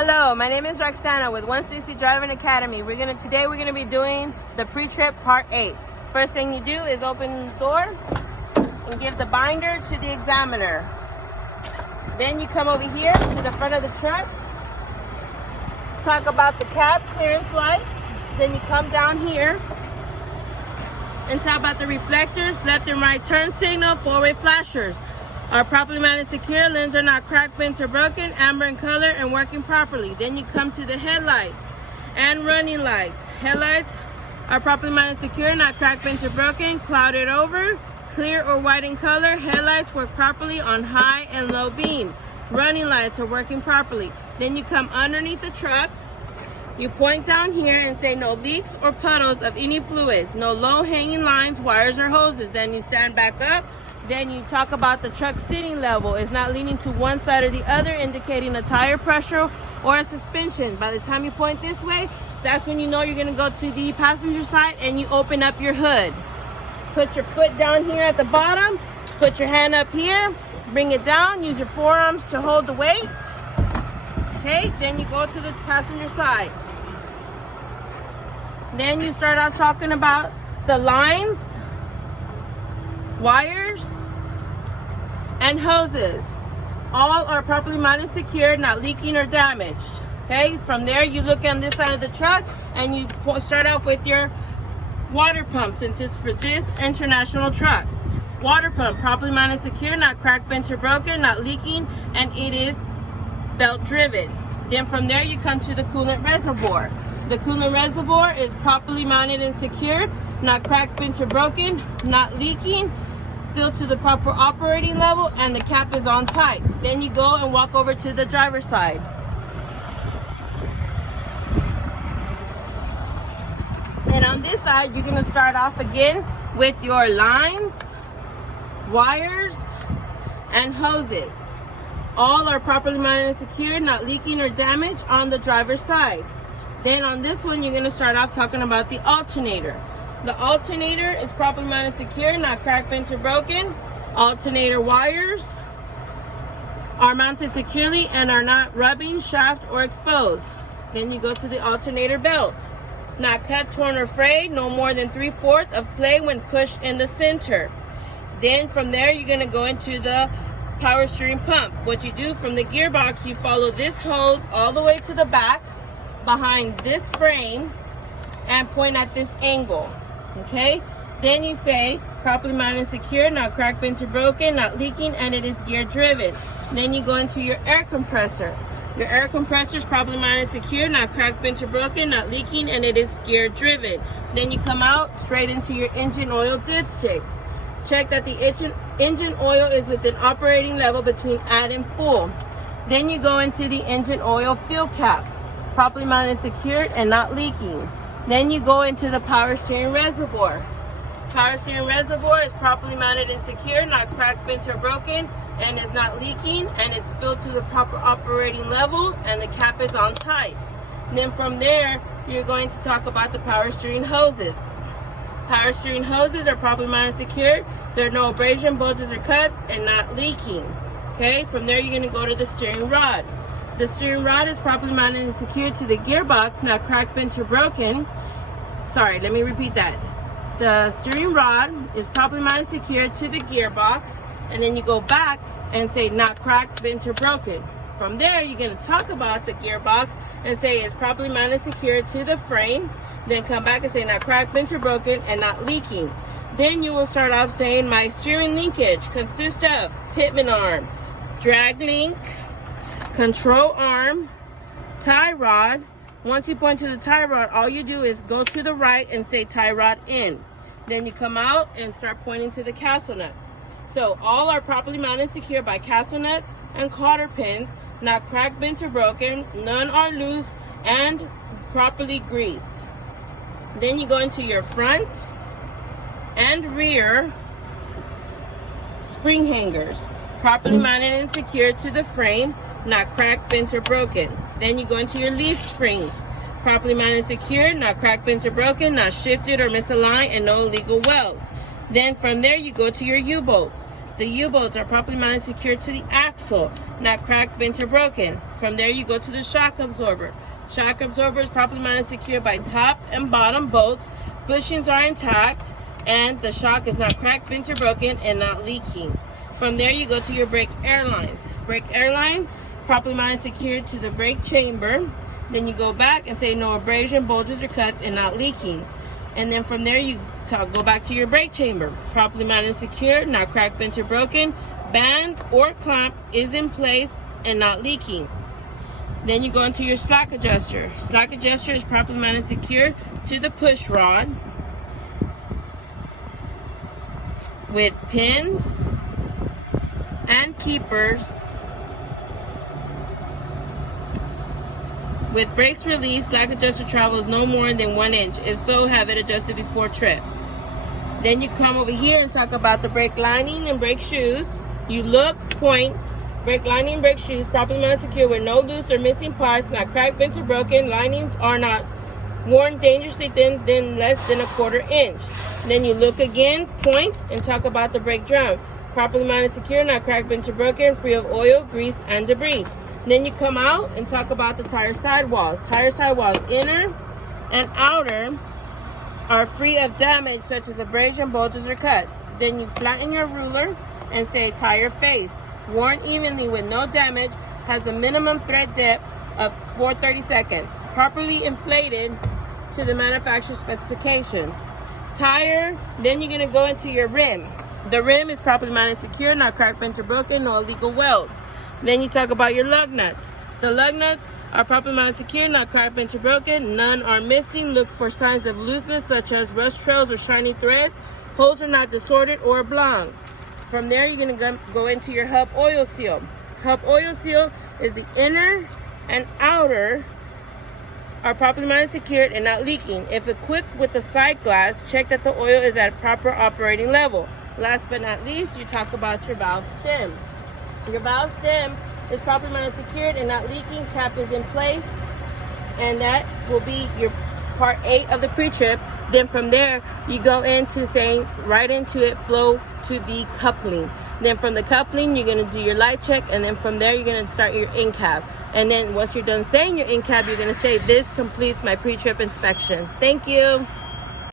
Hello, my name is Roxana with 160 Driving Academy. Today we're gonna be doing the pre-trip part 8. First thing you do is open the door and give the binder to the examiner. Then you come over here to the front of the truck, talk about the cab clearance lights. Then you come down here and talk about the reflectors, left and right turn signal, four-way flashers. Are properly mounted secure, lenses are not cracked, bent, or broken, amber in color, and working properly. Then you come to the headlights and running lights. Headlights are properly mounted secure, not cracked, bent, or broken, clouded over, clear or white in color. Headlights work properly on high and low beam. Running lights are working properly. Then you come underneath the truck. You point down here and say no leaks or puddles of any fluids, no low hanging lines, wires, or hoses. Then you stand back up. Then you talk about the truck sitting level is not leaning to one side or the other, indicating a tire pressure or a suspension. By the time you point this way, that's when you know you're gonna go to the passenger side and you open up your hood. Put your foot down here at the bottom, put your hand up here, bring it down, use your forearms to hold the weight. Okay, then you go to the passenger side. Then you start off talking about the lines, wires, and hoses. All are properly mounted, secured, not leaking or damaged. Okay, from there you look on this side of the truck and you start off with your water pump, since it's for this international truck. Water pump, properly mounted, secure, not cracked, bent, or broken, not leaking, and it is belt driven. Then from there you come to the coolant reservoir. The coolant reservoir is properly mounted and secured, not cracked, bent, or broken, not leaking, filled to the proper operating level, and the cap is on tight. Then you go and walk over to the driver's side. And on this side, you're gonna start off again with your lines, wires, and hoses. All are properly mounted and secured, not leaking or damaged on the driver's side. Then on this one, you're gonna start off talking about the alternator. The alternator is properly mounted and secure, not cracked, bent, or broken. Alternator wires are mounted securely and are not rubbing, shaft, or exposed. Then you go to the alternator belt. Not cut, torn, or frayed, no more than 3/4 of play when pushed in the center. Then from there, you're gonna go into the power steering pump. What you do from the gearbox, you follow this hose all the way to the back behind this frame and point at this angle. Okay, then you say properly mounted and secure, not cracked, bent, or broken, not leaking, and it is gear driven. Then you go into your air compressor. Your air compressor is properly mounted and secure, not cracked, bent, or broken, not leaking, and it is gear driven. Then you come out straight into your engine oil dipstick. Check that the engine oil is within operating level between add and full. Then you go into the engine oil fill cap, properly mounted and secured and not leaking. Then you go into the power steering reservoir. Power steering reservoir is properly mounted and secure, not cracked, bent, or broken, and is not leaking, and it's filled to the proper operating level, and the cap is on tight. And then from there, you're going to talk about the power steering hoses. Power steering hoses are properly mounted and secured. There are no abrasion, bulges, or cuts, and not leaking. Okay, from there you're going to go to the steering rod. The steering rod is properly mounted and secured to the gearbox, not cracked, bent, or broken. Sorry, let me repeat that. The steering rod is properly mounted and secured to the gearbox, and then you go back and say not cracked, bent, or broken. From there, you're going to talk about the gearbox and say it's properly mounted and secured to the frame. Then come back and say not cracked, bent, or broken, and not leaking. Then you will start off saying my steering linkage consists of pitman arm, drag link, control arm, tie rod. Once you point to the tie rod, all you do is go to the right and say tie rod in. Then you come out and start pointing to the castle nuts. So all are properly mounted and secured by castle nuts and cotter pins, not cracked, bent, or broken. None are loose and properly greased. Then you go into your front and rear spring hangers, properly mounted and secured to the frame, not cracked, bent, or broken. Then you go into your leaf springs, properly mounted and secured, not cracked, bent, or broken, not shifted or misaligned, and no illegal welds. Then from there you go to your U-bolts. The U-bolts are properly mounted and secured to the axle, not cracked, bent, or broken. From there, you go to the shock absorber. Shock absorber is properly mounted and secured by top and bottom bolts. Bushings are intact, and the shock is not cracked, bent, or broken, and not leaking. From there, you go to your brake air lines. Brake air line, properly mounted and secured to the brake chamber. Then you go back and say no abrasion, bulges, or cuts, and not leaking. And then from there, you go back to your brake chamber. Properly mounted and secured, not cracked, bent, or broken. Band or clamp is in place and not leaking. Then you go into your slack adjuster. Slack adjuster is properly mounted and secured to the push rod with pins and keepers. With brakes released, slack adjuster travels no more than 1 inch. If so, have it adjusted before trip. Then you come over here and talk about the brake lining and brake shoes. You look, point, brake lining and brake shoes, properly mounted and secure with no loose or missing parts, not cracked, bent, or broken. Linings are not worn dangerously thin, less than 1/4 inch. Then you look again, point, and talk about the brake drum. Properly mounted and secure, not cracked, bent, or broken, free of oil, grease, and debris. Then you come out and talk about the tire sidewalls. Tire sidewalls, inner and outer, are free of damage such as abrasion, bulges, or cuts. Then you flatten your ruler and say tire face. Worn evenly with no damage, has a minimum thread depth of 4/32. Properly inflated to the manufacturer's specifications. Tire, then you're going to go into your rim. The rim is properly mounted and secure, not cracked, bent, or broken, no illegal welds. Then you talk about your lug nuts. The lug nuts are properly mounted and secure, not cracked, bent, or broken. None are missing. Look for signs of looseness such as rust trails or shiny threads. Holes are not distorted or oblong. From there, you're going to go into your hub oil seal. Hub oil seal is the inner and outer are properly mounted and secured and not leaking. If equipped with a side glass, check that the oil is at proper operating level. Last but not least, you talk about your valve stem. Your valve stem is properly mounted and secured and not leaking. Cap is in place, and that will be your part 8 of the pre-trip. Then from there, you go into saying right into it, flow to the coupling. Then from the coupling, you're going to do your light check, and then from there, you're going to start your in-cab. And then once you're done saying your in-cab, you're going to say, this completes my pre-trip inspection. Thank you.